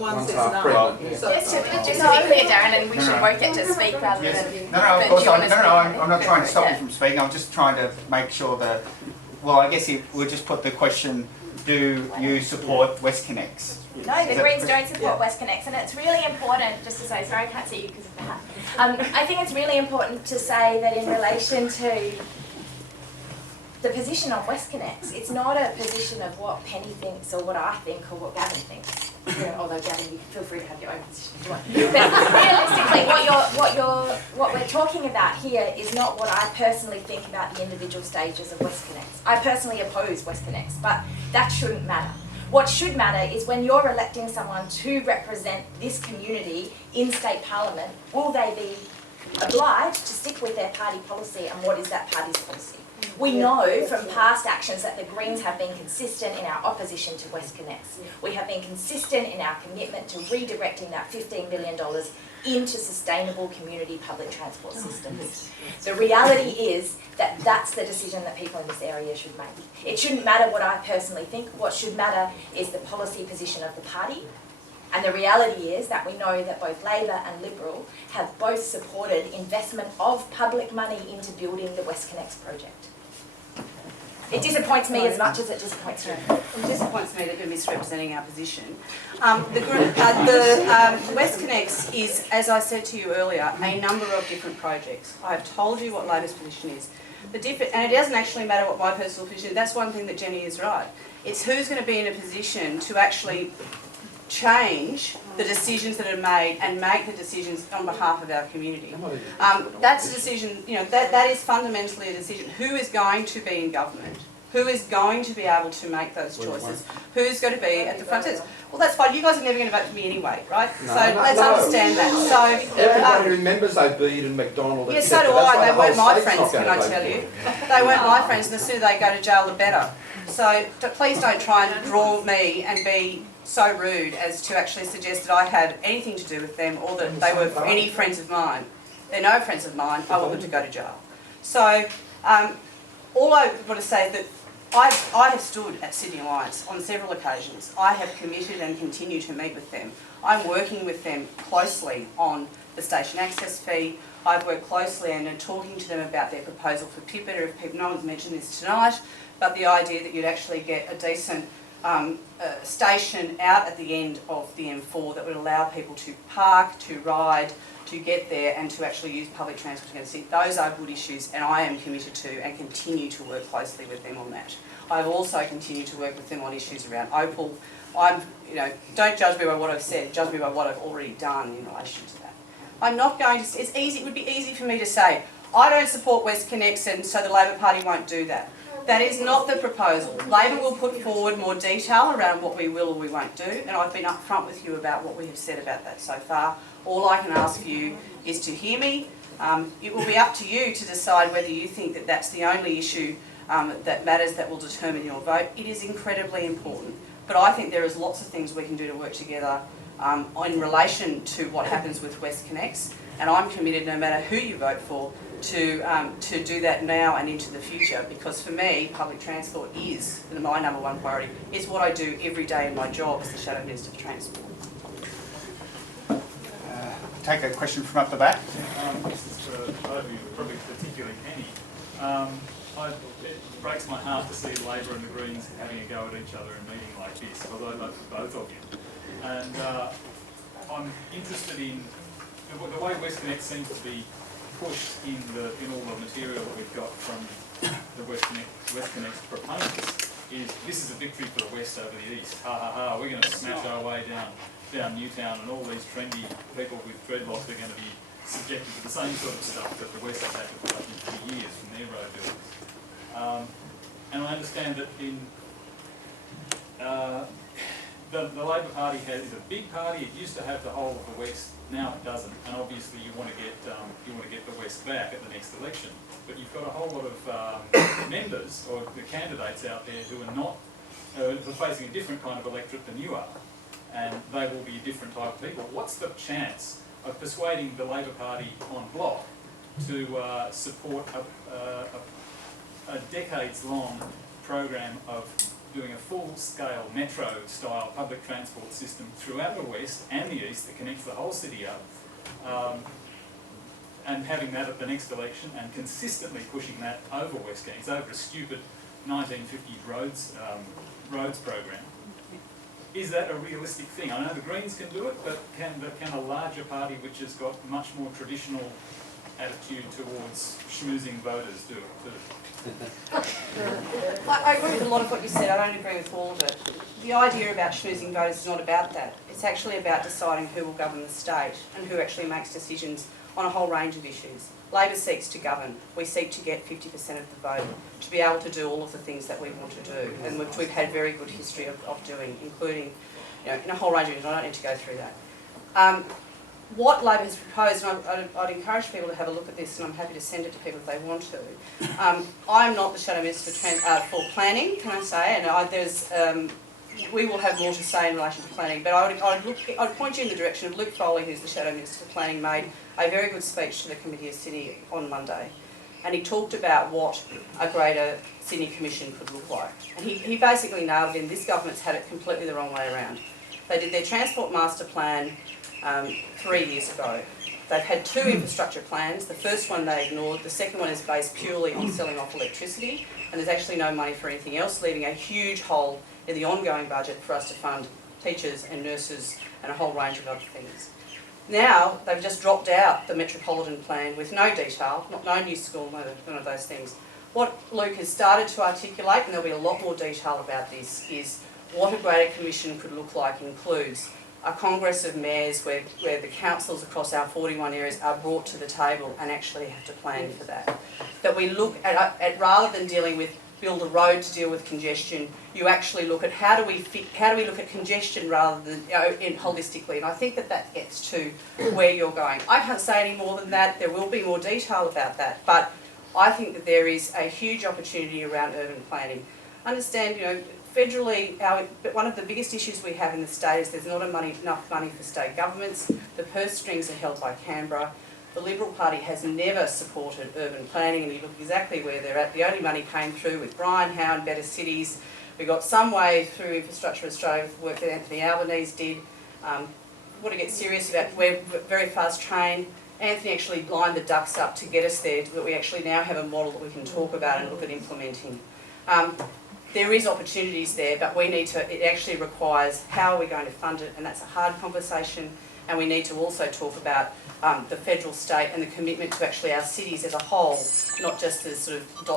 one says no. Just to be clear, Darren, and we should both get to speak rather than... No, of course, I'm not trying to stop you from speaking. I'm just trying to make sure that, well, I guess we'll just put the question, do you support Westconnex? No, the Greens don't support Westconnex, and it's really important, just to say, sorry I can't see you because of the hat. I think it's really important to say that in relation to the position of Westconnex, it's not a position of what Penny thinks or what I think or what Gavin thinks. Although Gavin, you feel free to have your own position if you want. But realistically, what we're talking about here is not what I personally think about the individual stages of Westconnex. I personally oppose Westconnex, but that shouldn't matter. What should matter is when you're electing someone to represent this community in state parliament, will they be obliged to stick with their party policy, and what is that party's policy? We know from past actions that the Greens have been consistent in our opposition to Westconnex. We have been consistent in our commitment to redirecting that $15 million into sustainable community public transport systems. The reality is that that's the decision that people in this area should make. It shouldn't matter what I personally think. What should matter is the policy position of the party. And the reality is that we know that both Labor and Liberal have both supported investment of public money into building the Westconnex project. It disappoints me as much as it disappoints you. It disappoints me that you're misrepresenting our position. The Westconnex is, as I said to you earlier, a number of different projects. I have told you what Labor's position is. And it doesn't actually matter what my personal position is. That's one thing that Jenny is right. It's who's going to be in a position to actually change the decisions that are made and make the decisions on behalf of our community. That's a decision, that is fundamentally a decision. Who is going to be in government? Who is going to be able to make those choices? Who's going to be at the front desk? Well, that's fine. You guys are never going to vote for me anyway, right? No, let's understand that. So everybody remembers they beat and McDonald. Yes, so do I. They weren't my friends, can I tell you? They weren't my friends, and the sooner they go to jail, the better. So please don't try and draw me and be so rude as to actually suggest that I had anything to do with them or that they were any friends of mine. They're no friends of mine. I want them to go to jail. So all I want to say is that I have stood at Sydney Alliance on several occasions. I have committed and continue to meet with them. I'm working with them closely on the station access fee. I've worked closely and talking to them about their proposal for Pipita. If people, no one's mentioned this tonight, but the idea that you'd actually get a decent station out at the end of the M4 that would allow people to park, to ride, to get there and to actually use public transport. Those are good issues, and I am committed to and continue to work closely with them on that. I've also continued to work with them on issues around Opal. Don't judge me by what I've said, judge me by what I've already done in relation to that. I'm not going to, it would be easy for me to say, I don't support Westconnex and so the Labor Party won't do that. That is not the proposal. Labor will put forward more detail around what we will or we won't do, and I've been upfront with you about what we have said about that so far. All I can ask you is to hear me. It will be up to you to decide whether you think that that's the only issue that matters that will determine your vote. It is incredibly important, but I think there is lots of things we can do to work together in relation to what happens with Westconnex, and I'm committed, no matter who you vote for, to do that now and into the future, because for me, public transport is my number one priority. It's what I do every day in my job as the Shadow Minister for Transport. Take a question from up the back. This is probably particularly Penny. It breaks my heart to see Labor and the Greens having a go at each other in a meeting like this, although I vote for both of you. And I'm interested in the way Westconnex seems to be pushed in all the material that we've got from the Westconnex proponents. This is a victory for the West over the East. Ha ha ha! We're going to smash our way down Newtown, and all these trendy people with dreadlocks are going to be subjected to the same sort of stuff that the West has had to put up with for years from their road builders. And I understand that in the Labor Party is a big party. It used to have the whole of the West. Now it doesn't, and obviously you want to get the West back at the next election. But you've got a whole lot of members or the candidates out there who are not who are facing a different kind of electorate than you are, and they will be a different type of people. What's the chance of persuading the Labor Party en bloc to support a decades-long program of doing a full-scale metro-style public transport system throughout the west and the east that connects the whole city up, and having that at the next election and consistently pushing that over Westconnex, over a stupid 1950s roads program. Is that a realistic thing? I know the Greens can do it, but can a larger party which has got much more traditional attitude towards schmoozing voters do it too? I agree with a lot of what you said. I don't agree with all of it. The idea about schmoozing voters is not about that. It's actually about deciding who will govern the state and who actually makes decisions on a whole range of issues. Labor seeks to govern. We seek to get 50% of the vote to be able to do all of the things that we want to do, and which we've had very good history of doing, including, in a whole range of things. I don't need to go through that. What Labor has proposed, and I'd encourage people to have a look at this, and I'm happy to send it to people if they want to. I'm not the Shadow Minister for planning, can I say, and we will have more to say in relation to planning, but I'd point you in the direction of Luke Foley, who's the Shadow Minister for Planning, made a very good speech to the Committee of Sydney on Monday, and he talked about what a greater Sydney Commission could look like. And he basically nailed it in. This government's had it completely the wrong way around. They did their Transport Master Plan 3 years ago. They've had 2 infrastructure plans. The first one they ignored. The second one is based purely on selling off electricity, and there's actually no money for anything else, leaving a huge hole in the ongoing budget for us to fund teachers and nurses and a whole range of other things. Now, they've just dropped out the Metropolitan Plan with no detail, no new school, none of those things. What Luke has started to articulate, and there'll be a lot more detail about this, is what a greater commission could look like includes a Congress of Mayors where the councils across our 41 areas are brought to the table and actually have to plan for that. That we look at rather than dealing with build a road to deal with congestion, you actually look at how do we look at congestion rather than holistically, and I think that gets to where you're going. I can't say any more than that. There will be more detail about that, but I think that there is a huge opportunity around urban planning. Understand, federally, one of the biggest issues we have in the state is there's not enough money for state governments. The purse strings are held by Canberra. The Liberal Party has never supported urban planning, and you look exactly where they're at. The only money came through with Brian Howe and Better Cities. We got some way through Infrastructure Australia with the work that Anthony Albanese did. Want to get serious about very fast train. Anthony actually lined the ducks up to get us there, that we actually now have a model that we can talk about and look at implementing. There is opportunities there, but it actually requires how are we going to fund it, and that's a hard conversation. And we need to also talk about the federal, state and the commitment to actually our cities as a whole, not just as sort of